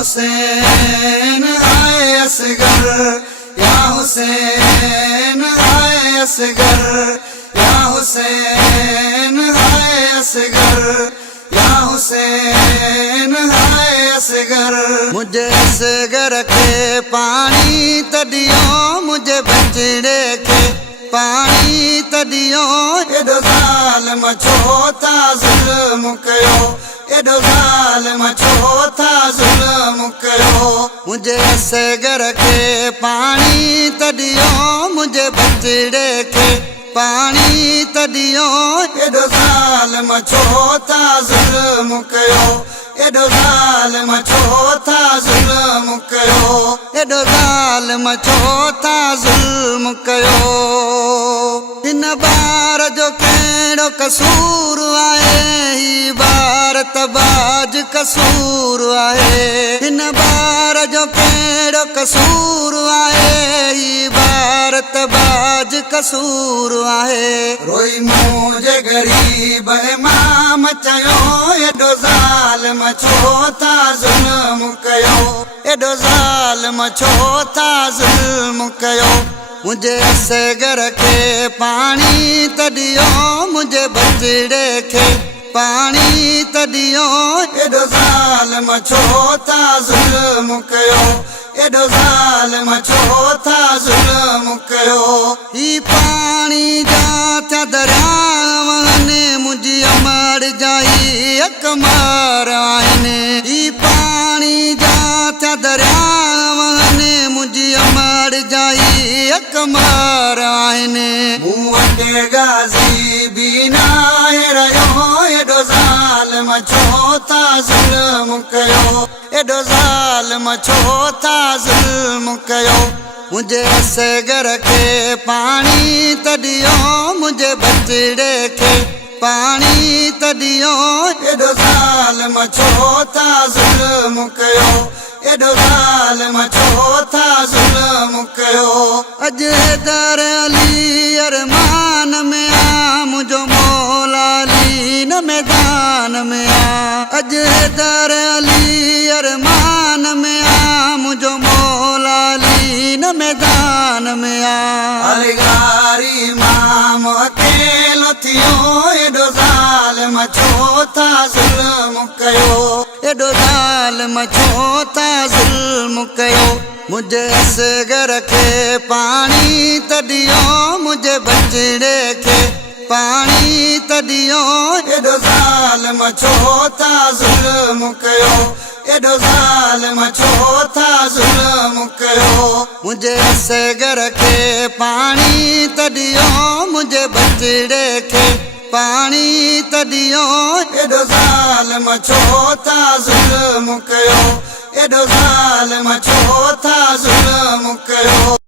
हुसैन आए असगर, या हुसैन आए असगर, या हुसैन आए असगर, या हुसैन आए असगर। मुझे असगर के पानी तदियो, मुझे बचड़े के पानी तदियो। एडो ज़ालिम छो था ज़ुल्म कयो, एडो ज़ालिम छो था ज़ुल्म कयो। मुझे असगर के पानी तदियो, मुझे बचड़े के पानी तदियो। एडो ज़ालिम छो था ज़ुल्म कयो, एडो ज़ालिम छो था ज़ुल्म कयो, एडो ज़ालिम छो था ज़ुल्म कयो। हिन बार जो कहिड़ो कसूर आहे, ही बार तबाज कसूर आहे। हिन बार जो कहिड़ो कसूर आहे, ही बार तबाज कसूर आहे। रोई मुझे गरीब इमाम चयो, एडो ज़ालिम छो था ज़ुल्म कयो, एडो ज़ालिम छो था ज़ुल्म कयो। मुझे असगर के पानी तदियो, मुझे बचड़े के पानी तदियो। एडो ज़ालिम छो था ज़ुल्म कयो, एडो ज़ालिम छो था ज़ुल्म कयो। ही पानी जा था दरियावनि, मुझी अमर जाई अकमार आहिनि। ही पानी जा था दरियावनि, मुझी अमर जाई अकमार आहिनि। मूं वटि गाज़ी बि नाहे रहियो, एडो ज़ालिम छो था ज़ुल्म कयो, एडो ज़ालिम छो था ज़ुल्म कयो। मुझे असगर के पानी तदियो, मुझे बचड़े के पानी तदियो। एडो ज़ालिम छो था ज़ुल्म कयो, एडो ज़ालिम छो था ज़ुल्म कयो। अज हैदर अली अरमान में आ, मुझो मौला अली न मैदान में आ। अज हैदर अली अरमान में आ, मुझो मौला अली न मैदान में आ। अलगारी इमाम अकेलो थियो, एडो ज़ालिम छो था ज़ुल्म कयो, एडो ज़ालिम छो था ज़ुल्म कयो। मुझे असगर के पानी तदियो, मुझे बचड़े के पानी तदियो। एडो ज़ालिम छो था ज़ुल्म कयो, एडो ज़ालिम छो था ज़ुल्म कयो। मुझे असगर के पानी तदियो, मुझे बचड़े के पानी तदियो। एडो ज़ालिम छो था ज़ुल्म कयो, एडो ज़ालिम छो था ज़ुल्म कयो।